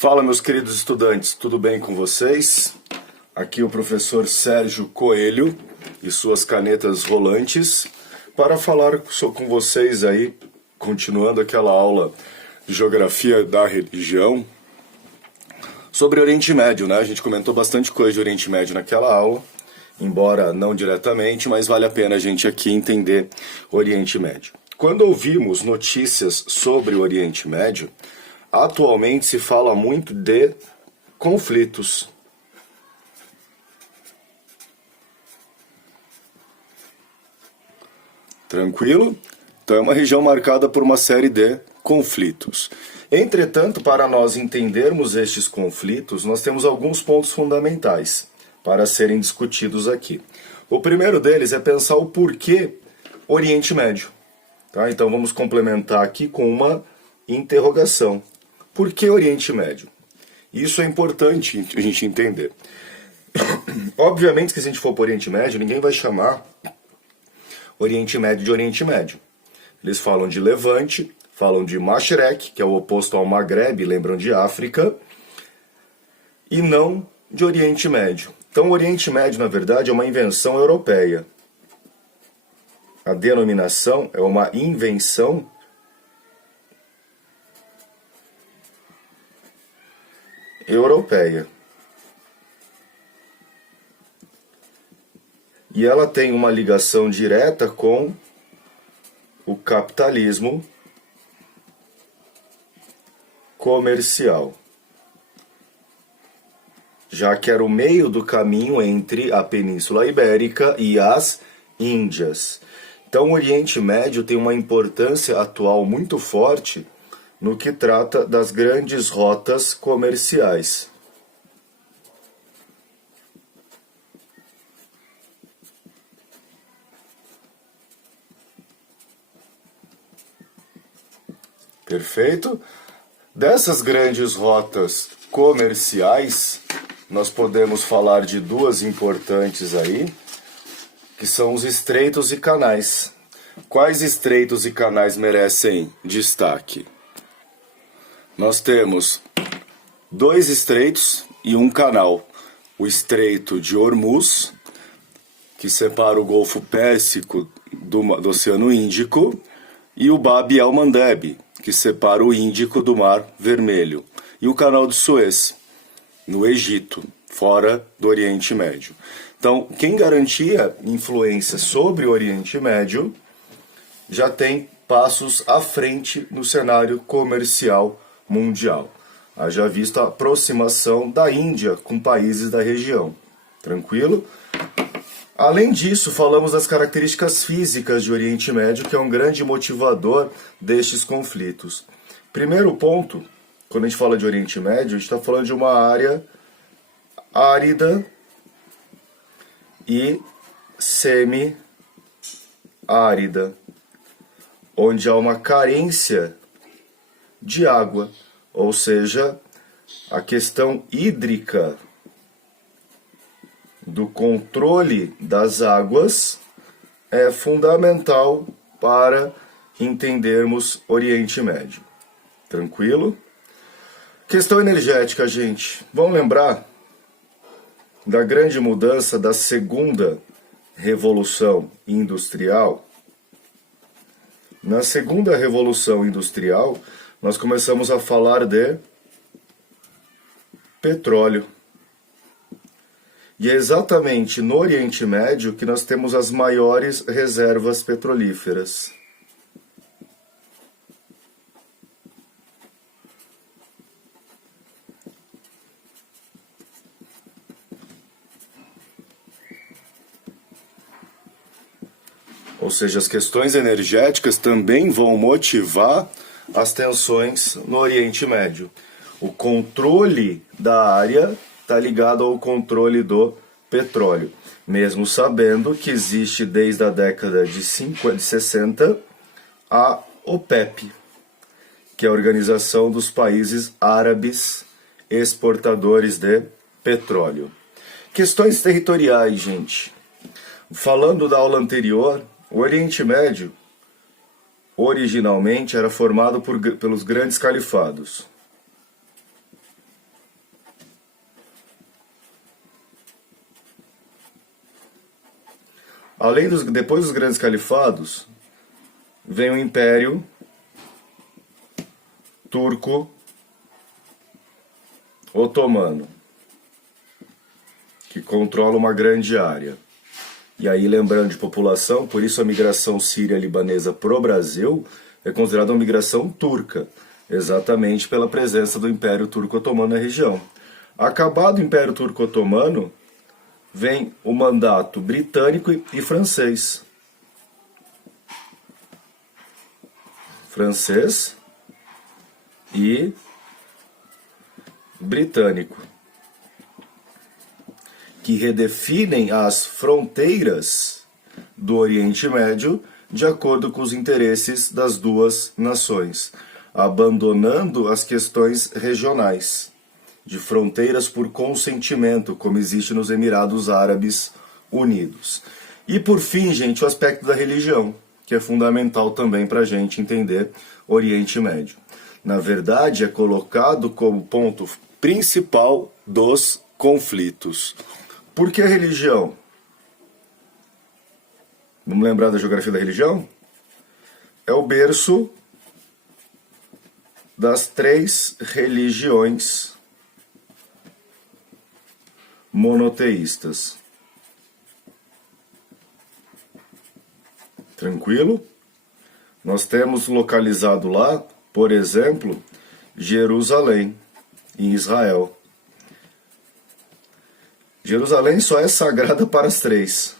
Fala, meus queridos estudantes, tudo bem com vocês? Aqui o professor Sérgio Coelho e suas canetas rolantes para falar com vocês aí, continuando aquela aula de Geografia da Religião, sobre Oriente Médio, né? A gente comentou bastante coisa de Oriente Médio naquela aula, embora não diretamente, mas vale a pena a gente aqui entender Oriente Médio. Quando ouvimos notícias sobre o Oriente Médio, atualmente se fala muito de conflitos. Tranquilo? Então é uma região marcada por uma série de conflitos. Entretanto, para nós entendermos estes conflitos, nós temos alguns pontos fundamentais para serem discutidos aqui. O primeiro deles é pensar o porquê Oriente Médio. Tá? Então vamos complementar aqui com uma interrogação. Por que Oriente Médio? Isso é importante a gente entender. Obviamente que se a gente for para o Oriente Médio, ninguém vai chamar Oriente Médio de Oriente Médio. Eles falam de Levante, falam de Mashrek, que é o oposto ao Maghreb, lembram de África, e não de Oriente Médio. Então o Oriente Médio, na verdade, é uma invenção europeia. A denominação é uma invenção europeia. E ela tem uma ligação direta com o capitalismo comercial, já que era o meio do caminho entre a Península Ibérica e as Índias. Então o Oriente Médio tem uma importância atual muito forte no que trata das grandes rotas comerciais. Perfeito? Dessas grandes rotas comerciais, nós podemos falar de duas importantes aí, que são os estreitos e canais. Quais estreitos e canais merecem destaque? Nós temos dois estreitos e um canal. O Estreito de Hormuz, que separa o Golfo Pérsico do Oceano Índico, e o Bab el-Mandeb, que separa o Índico do Mar Vermelho. E o Canal de Suez, no Egito, fora do Oriente Médio. Então, quem garantia influência sobre o Oriente Médio já tem passos à frente no cenário comercial mundial. Haja visto a aproximação da Índia com países da região. Tranquilo? Além disso, falamos das características físicas de Oriente Médio, que é um grande motivador destes conflitos. Primeiro ponto, quando a gente fala de Oriente Médio, a gente está falando de uma área árida e semi-árida, onde há uma carência de água, ou seja, a questão hídrica do controle das águas é fundamental para entendermos Oriente Médio. Tranquilo? Questão energética, gente. Vamos lembrar da grande mudança da segunda Revolução Industrial? Na segunda Revolução Industrial, nós começamos a falar de petróleo. E é exatamente no Oriente Médio que nós temos as maiores reservas petrolíferas. Ou seja, as questões energéticas também vão motivar as tensões no Oriente Médio. O controle da área está ligado ao controle do petróleo, mesmo sabendo que existe desde a década de 60 a OPEP, que é a Organização dos Países Árabes Exportadores de Petróleo. Questões territoriais, gente. Falando da aula anterior, o Oriente Médio originalmente era formado pelos grandes califados. Depois dos grandes califados, vem o Império Turco-Otomano, que controla uma grande área. E aí, lembrando de população, por isso a migração síria-libanesa pro Brasil é considerada uma migração turca, exatamente pela presença do Império Turco-Otomano na região. Acabado o Império Turco-Otomano, vem o mandato britânico e francês. Francês e britânico, que redefinem as fronteiras do Oriente Médio de acordo com os interesses das duas nações, abandonando as questões regionais, de fronteiras por consentimento, como existe nos Emirados Árabes Unidos. E por fim, gente, o aspecto da religião, que é fundamental também para a gente entender Oriente Médio. Na verdade, é colocado como ponto principal dos conflitos. Por que a religião? Vamos lembrar da geografia da religião? É o berço das 3 religiões monoteístas. Tranquilo? Nós temos localizado lá, por exemplo, Jerusalém, em Israel. Jerusalém só é sagrada para as 3.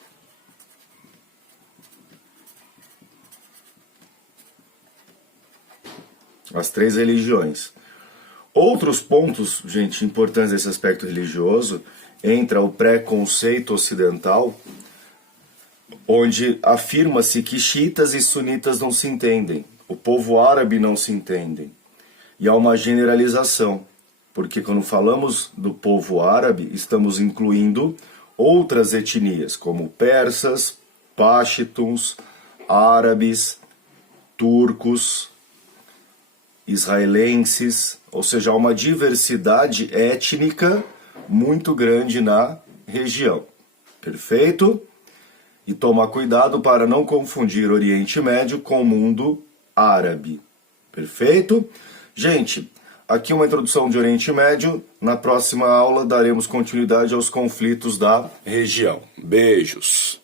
As 3 religiões. Outros pontos, gente, importantes desse aspecto religioso, entra o preconceito ocidental, onde afirma-se que xiitas e sunitas não se entendem, o povo árabe não se entendem. E há uma generalização, porque quando falamos do povo árabe, estamos incluindo outras etnias, como persas, pashtuns, árabes, turcos, israelenses, ou seja, há uma diversidade étnica muito grande na região. Perfeito? E tomar cuidado para não confundir Oriente Médio com o mundo árabe. Perfeito? Gente, aqui uma introdução de Oriente Médio. Na próxima aula daremos continuidade aos conflitos da região. Beijos!